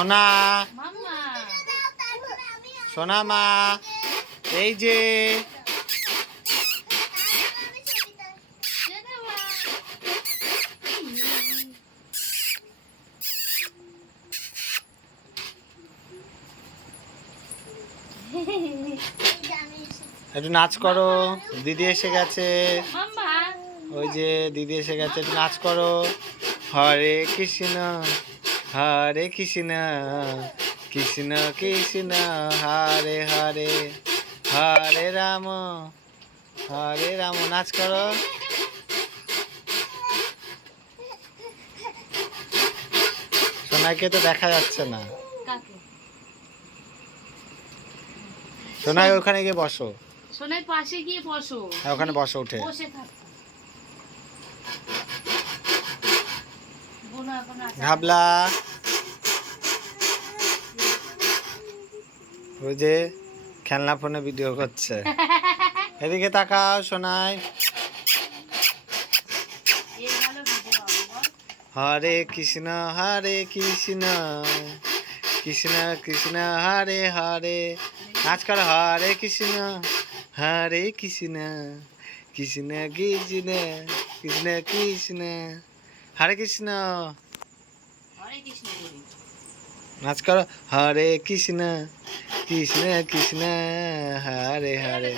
সোনা। সোনা মা এই যে। একটু নাচ করো দিদি এসে গেছে। ওই যে দিদি এসে গেছে একটু নাচ করো। হরে কৃষ্ণ। হরে কৃষ্ণ কৃষ্ণ কৃষ্ণ হরে হরে হরে রাম হরে রাম নাচ করো। সোনাকে তো দেখা যাচ্ছে না। সোনাই ওখানে গিয়ে বসো। সোনাই পাশে গিয়ে বসো। হ্যাঁ, ওখানে বসো উঠে। বসে থাক। ঘাবলা। ওই যে খেলনা ফোনে ভিডিও করছে। এদিকে তাকাও শোনাই হরে কৃষ্ণ হরে কৃষ্ণ। কৃষ্ণ কৃষ্ণ, হরে হরে। কর, হরে কৃষ্ণ হরে কৃষ্ণ। কৃষ্ণ কৃষ্ণ কৃষ্ণ কৃষ্ণ। হরে কৃষ্ণ। নাচ করো হরে কৃষ্ণ কৃষ্ণ কৃষ্ণ হরে হরে।